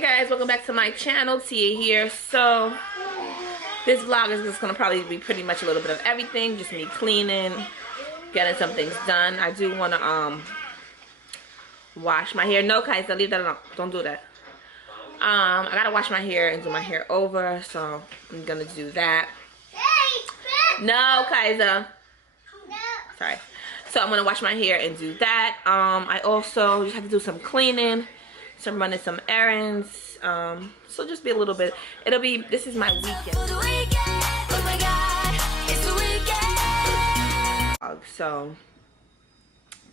Hey guys, welcome back to my channel. Tia here. So this vlog is just gonna probably be pretty much a little bit of everything, just me cleaning, getting some things done. I do want to wash my hair. No, Kaiser, leave that alone. Don't do that. I gotta wash my hair and do my hair over, so I'm gonna do that. No, Kaiser. Sorry. So I'm gonna wash my hair and do that. I also just have to do some cleaning, running some errands. So just be a little bit. This is my weekend. So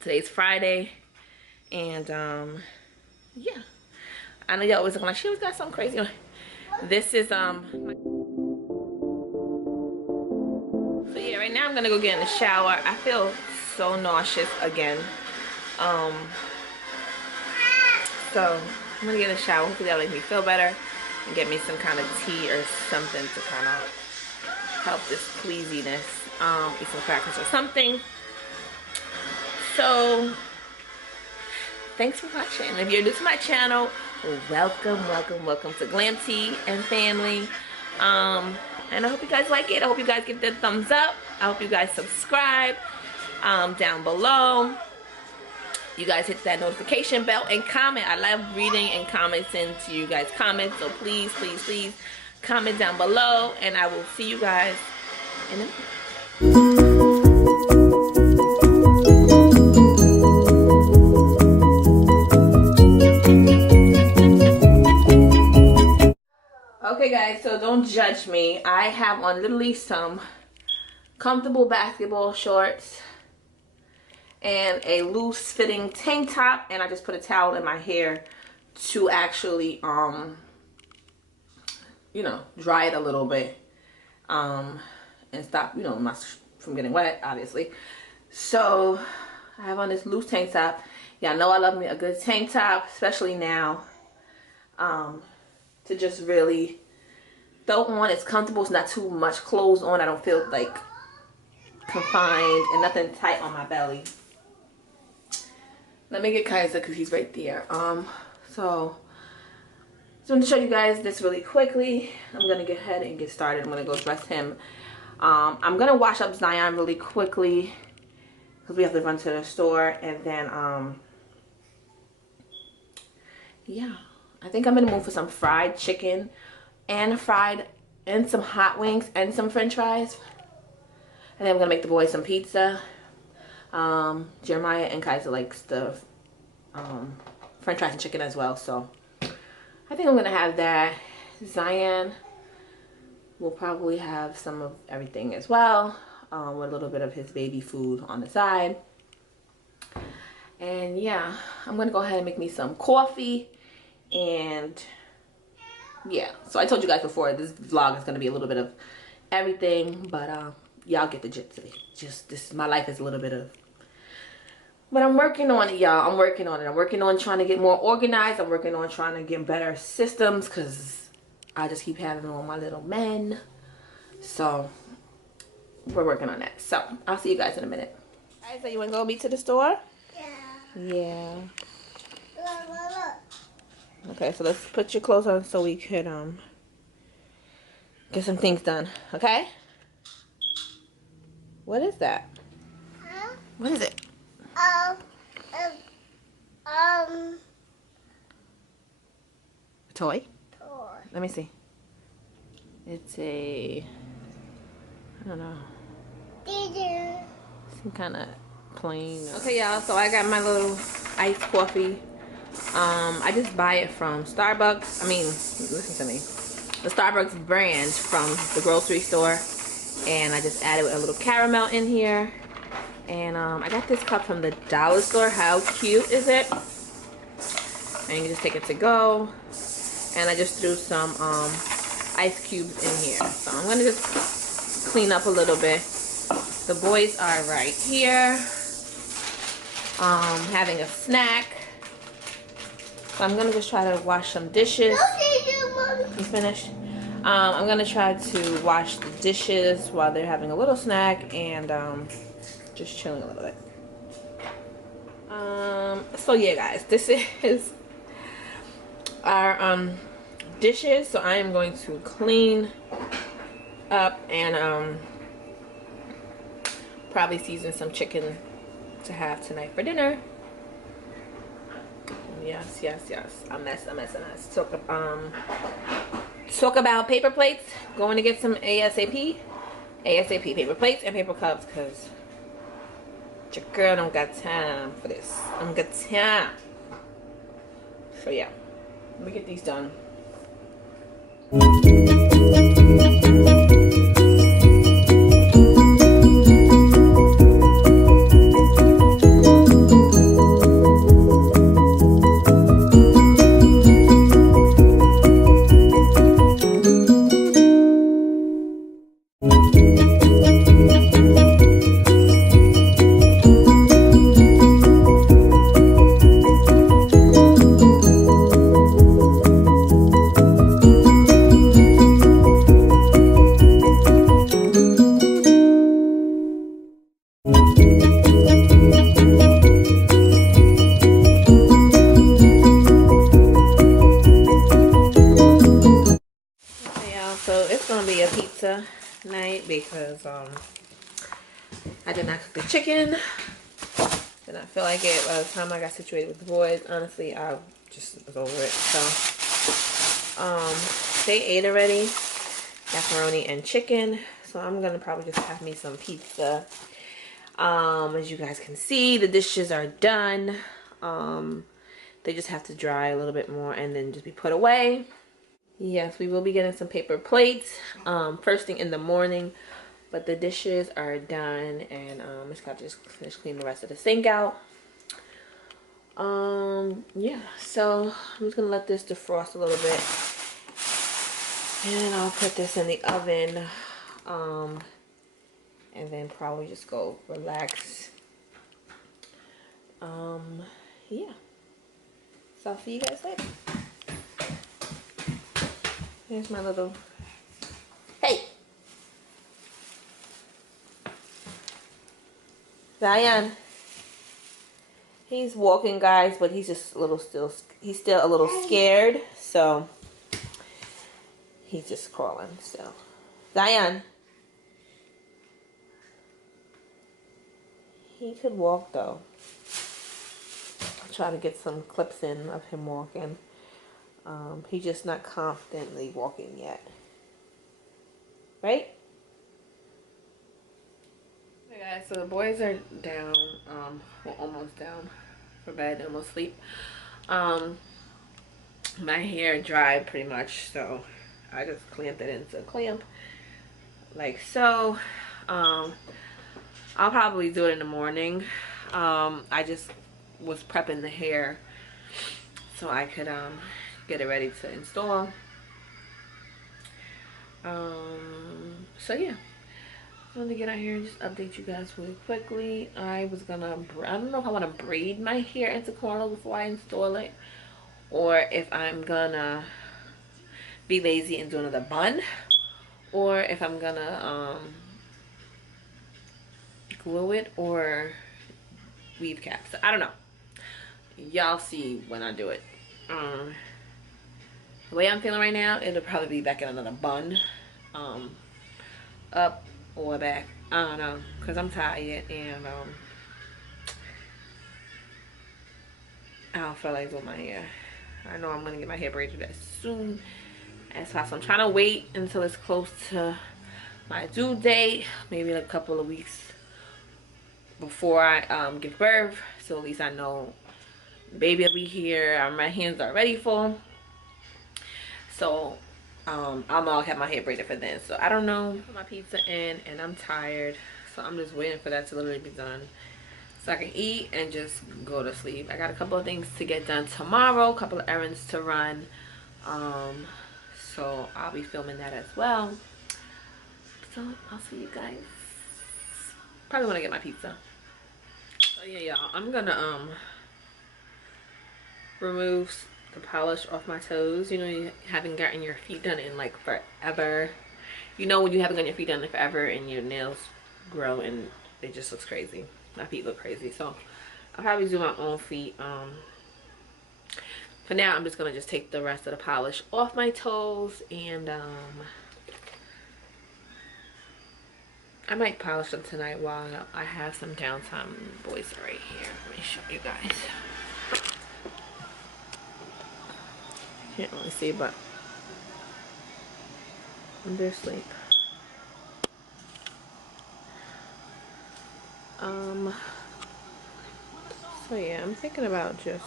today's Friday, and yeah. I know y'all always looking like she always got something crazy on. This is so yeah, right now I'm gonna go get in the shower. I feel so nauseous again. So I'm gonna get in the shower. Hopefully that'll make me feel better and get me some kind of tea or something to kind of help this queasiness. Eat some crackers or something. So thanks for watching. If you're new to my channel, welcome to Glam Tea and Family. And I hope you guys like it. I hope you guys give the thumbs up. I hope you guys subscribe down below. You guys hit that notification bell and comment. I love reading and commenting to you guys' comments. So please comment down below, and I will see you guys in a minute. Okay guys, so don't judge me. I have on literally some comfortable basketball shorts and a loose fitting tank top, and I just put a towel in my hair to actually you know, dry it a little bit and stop, you know, from getting wet, obviously. So I have on this loose tank top. Y'all know I love me a good tank top, especially now, to just really throw on. It's comfortable. It's not too much clothes on. I don't feel like confined, and nothing tight on my belly. Let me get Kaiser because he's right there. So just want to show you guys this really quickly. I'm gonna get ahead and get started. I'm gonna go dress him. I'm gonna wash up Zion really quickly because we have to run to the store, and then yeah, I think I'm in the mood for some fried chicken and some hot wings and some french fries. And then I'm gonna make the boys some pizza. Jeremiah and Kaiser likes the french fries and chicken as well, so I think I'm gonna have that. Zion will probably have some of everything as well, with a little bit of his baby food on the side. And yeah, I'm gonna go ahead and make me some coffee. And yeah, so I told you guys before, this vlog is gonna be a little bit of everything, but y'all get the gist of it. Just my life is a little bit of, but I'm working on it, y'all. I'm working on it. I'm working on trying to get more organized. I'm working on trying to get better systems, because I just keep having all my little men. So we're working on that. So I'll see you guys in a minute. Alright, so you want to go meet to the store? Yeah. Okay, so let's put your clothes on so we could get some things done. Okay? What is that? Huh? What is it? A toy? Let me see. It's a, I don't know. Some kind of plain. Okay, y'all, so I got my little iced coffee. I just buy it from Starbucks. I mean, listen to me. The Starbucks brand from the grocery store. And I just added a little caramel in here. And I got this cup from the dollar store. How cute is it? And you can just take it to go. And I just threw some ice cubes in here. So I'm going to just clean up a little bit. The boys are right here. Having a snack. So I'm going to just try to wash some dishes. You finished? I'm going to try to wash the dishes while they're having a little snack and just chilling a little bit. So yeah, guys, this is our dishes, so I am going to clean up and probably season some chicken to have tonight for dinner. Yes, yes, yes. A mess. Talk about paper plates. Going to get some ASAP paper plates and paper cups, because your girl don't got time for this. I don't got time. So yeah, let me get these done. So it's gonna be a pizza night because I did not cook the chicken. Did not feel like it by the time I got situated with the boys. Honestly, I just was over it. So they ate already, macaroni and chicken. So I'm gonna probably just have me some pizza. As you guys can see, the dishes are done. They just have to dry a little bit more and then just be put away. Yes, we will be getting some paper plates first thing in the morning, but the dishes are done, and I just got to just finish cleaning the rest of the sink out. Yeah, so I'm just gonna let this defrost a little bit, and I'll put this in the oven, and then probably just go relax. Yeah, so I'll see you guys later. Here's my little, hey, Zion. He's walking, guys, but he's just a little he's still a little scared, so he's just crawling still. Zion. He could walk though. I'll try to get some clips in of him walking. He's just not confidently walking yet. Right? Hey guys, so the boys are down, well, almost down for bed, almost asleep. My hair dried pretty much, so I just clamped it into a clamp like so. I'll probably do it in the morning. I just was prepping the hair so I could get it ready to install. So yeah, I wanted to get out here and just update you guys really quickly. I don't know if I want to braid my hair into cornrows before I install it, or if I'm gonna be lazy and do another bun, or if I'm gonna glue it or weave caps. I don't know. Y'all see when I do it. The way I'm feeling right now, it'll probably be back in another bun, up or back. I don't know, because I'm tired and I don't feel like doing my hair. I know I'm gonna get my hair braided as soon as possible. I'm trying to wait until it's close to my due date, maybe like a couple of weeks before I give birth, so at least I know the baby will be here. My hands are ready full, so I'll have my hair braided for then. So I don't know. Put my pizza in and I'm tired, so I'm just waiting for that to literally be done so I can eat and just go to sleep. I got a couple of things to get done tomorrow, a couple of errands to run, so I'll be filming that as well. So I'll see you guys. Probably want to get my pizza. So yeah, y'all, I'm gonna remove the polish off my toes. You know, you haven't gotten your feet done in like forever. You know when you haven't gotten your feet done in forever and your nails grow and it just looks crazy. My feet look crazy, so I'll probably do my own feet For now, I'm just gonna just take the rest of the polish off my toes, and I might polish them tonight while I have some downtime. Boys are right here. Let me show you guys. Can't really see, but they're asleep. So yeah, I'm thinking about just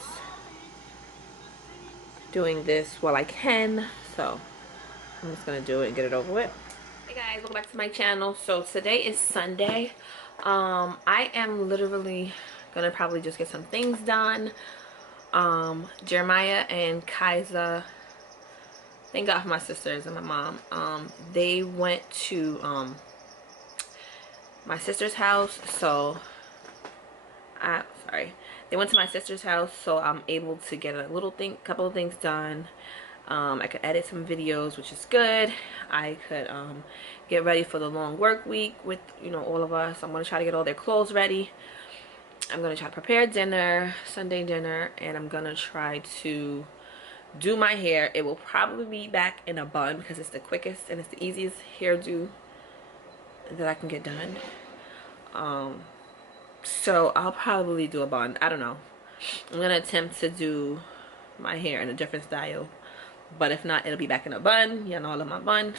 doing this while I can. So I'm just gonna do it and get it over with. Hey guys, welcome back to my channel. So today is Sunday. I am literally gonna probably just get some things done. Jeremiah and Kaiser, thank God for my sisters and my mom. They went to my sister's house, so they went to my sister's house, so I'm able to get a couple of things done. I could edit some videos, which is good. I could get ready for the long work week with, you know, all of us. I'm gonna try to get all their clothes ready. I'm gonna try to prepare dinner, Sunday dinner, and I'm gonna try to do my hair. It will probably be back in a bun because it's the quickest and it's the easiest hairdo that I can get done. So I'll probably do a bun. I don't know. I'm gonna attempt to do my hair in a different style, but if not, it'll be back in a bun. You know, I love my bun.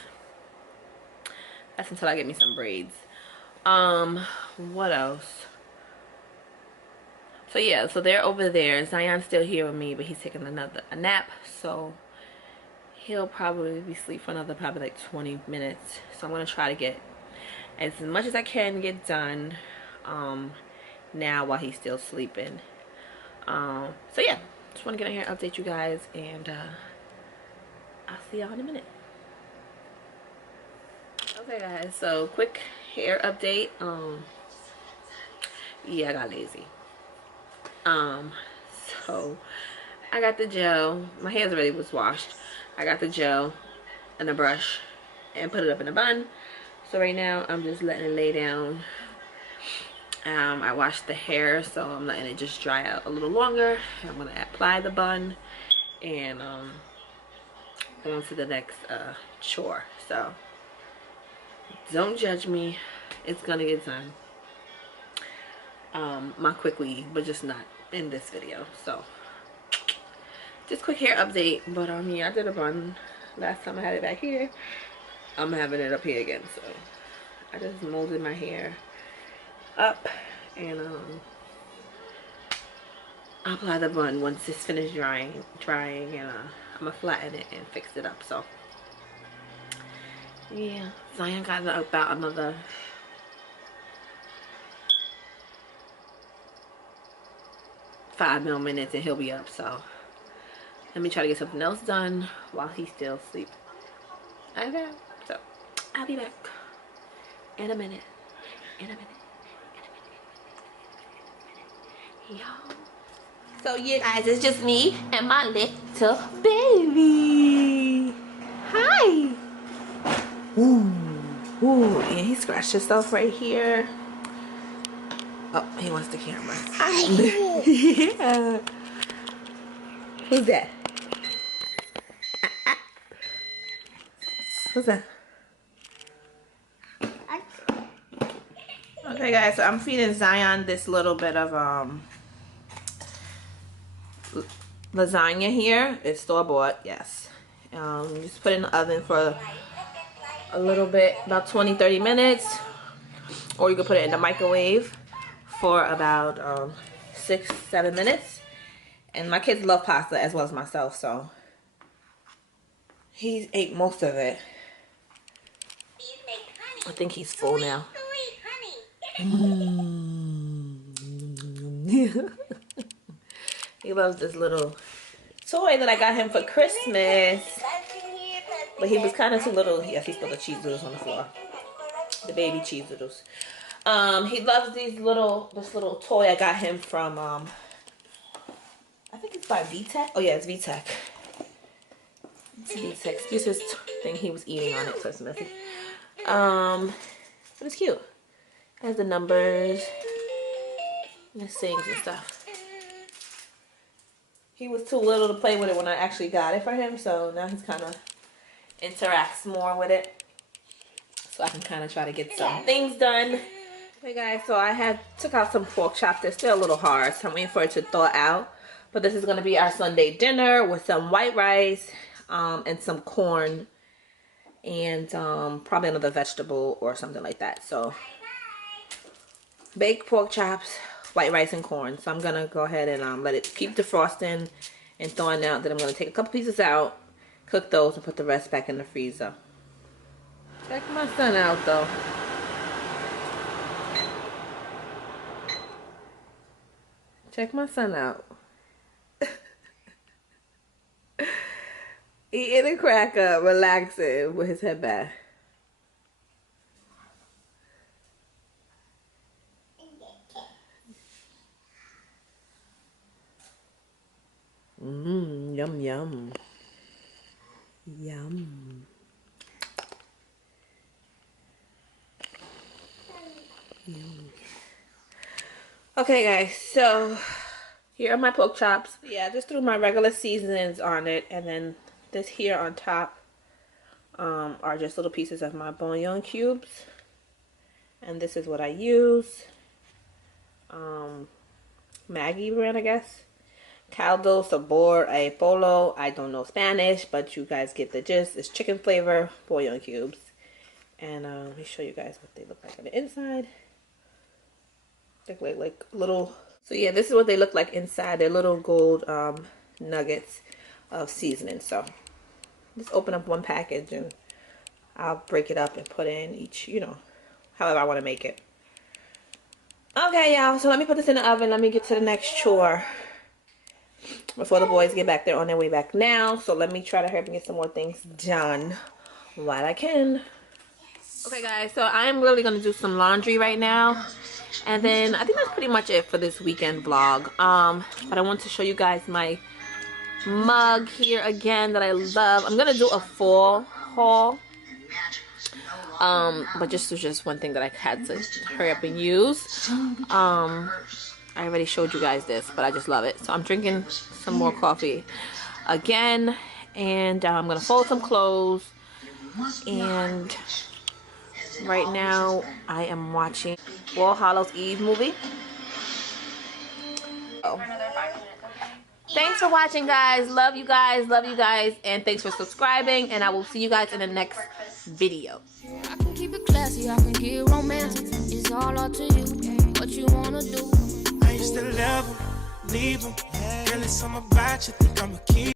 That's until I get me some braids. What else? So yeah, so they're over there. Zion's still here with me, but he's taking a nap, so he'll probably be asleep for another probably like 20 minutes. So I'm gonna try to get as much as I can get done now while he's still sleeping. So yeah, just want to get in here and update you guys, and I'll see y'all in a minute. Okay guys, so quick hair update. Yeah, I got lazy. So I got the gel. My hair's already was washed. I got the gel and a brush and put it up in a bun. So right now I'm just letting it lay down. I washed the hair, so I'm letting it just dry out a little longer. I'm gonna apply the bun and go on to the next chore. So don't judge me, it's gonna get done my quick weave, but just not in this video. So just quick hair update. But yeah, I did a bun last time. I had it back here. I'm having it up here again. So I just molded my hair up, and I'll apply the bun once it's finished drying, and I'm gonna flatten it and fix it up. So yeah, Zion got about another 5 more minutes and he'll be up. So let me try to get something else done while he's still asleep. Okay, so I'll be back in a minute. So yeah guys, it's just me and my little baby. Hi. Ooh, yeah, he scratched himself right here. Oh, he wants the camera. Yeah. Who's that? Who's that? Okay guys, so I'm feeding Zion this little bit of lasagna here. It's store-bought, yes. Just put it in the oven for a little bit, about 20-30 minutes, or you can put it in the microwave for about 6-7 minutes. And my kids love pasta as well as myself, so he's ate most of it. I think he's full now. He loves this little toy that I got him for Christmas, but he was kind of too little. Yes, he spilled the cheese doodles on the floor. The baby cheese doodles. He loves this little toy I got him from I think it's by VTech. Oh yeah, it's VTech. It's VTech. Excuse his thing he was eating on it, so it's messy. But it's cute. It has the numbers and it sings and stuff. he was too little to play with it when I actually got it for him. So now he's kind of interacts more with it. So I can kind of try to get some things done. Hey guys, so I took out some pork chops. They're still a little hard, so I'm waiting for it to thaw out. But this is going to be our Sunday dinner with some white rice and some corn and probably another vegetable or something like that. So baked pork chops, white rice, and corn. So I'm going to go ahead and let it keep defrosting and thawing out. Then I'm going to take a couple pieces out, cook those, and put the rest back in the freezer. Check my son out though. Check my son out. Eating a cracker, relaxing with his head back. Yum yum. Yum. Yum. Okay guys, so here are my pork chops. Yeah, I just threw my regular seasonings on it, and then this here on top are just little pieces of my bouillon cubes, and this is what I use. Maggie brand, I guess. Caldo Sabor a Pollo. I don't know Spanish, but you guys get the gist. It's chicken flavor bouillon cubes, and let me show you guys what they look like on the inside. They look like little. So yeah, this is what they look like inside. They're little gold nuggets of seasoning. So just open up one package and I'll break it up and put in each, you know, however I want to make it. Okay, y'all. So let me put this in the oven. Let me get to the next chore before the boys get back. They're on their way back now. So let me try to hurry up and get some more things done while I can. Okay, guys. So I'm really going to do some laundry right now. And then I think that's pretty much it for this weekend vlog. But I want to show you guys my mug here again that I love. I'm gonna do a fall haul. But this was just one thing that I had to hurry up and use. I already showed you guys this, but I just love it. So I'm drinking some more coffee again, and I'm gonna fold some clothes. And right now I am watching All Hallows Eve movie. Oh. Thanks for watching, guys. Love you guys. Love you guys. And thanks for subscribing. And I will see you guys in the next video. I can keep it classy. I can get romantic. It's all up to you. What you wanna do. I used to love them, leave them. Girl, it's something about you. Think I'm a kid.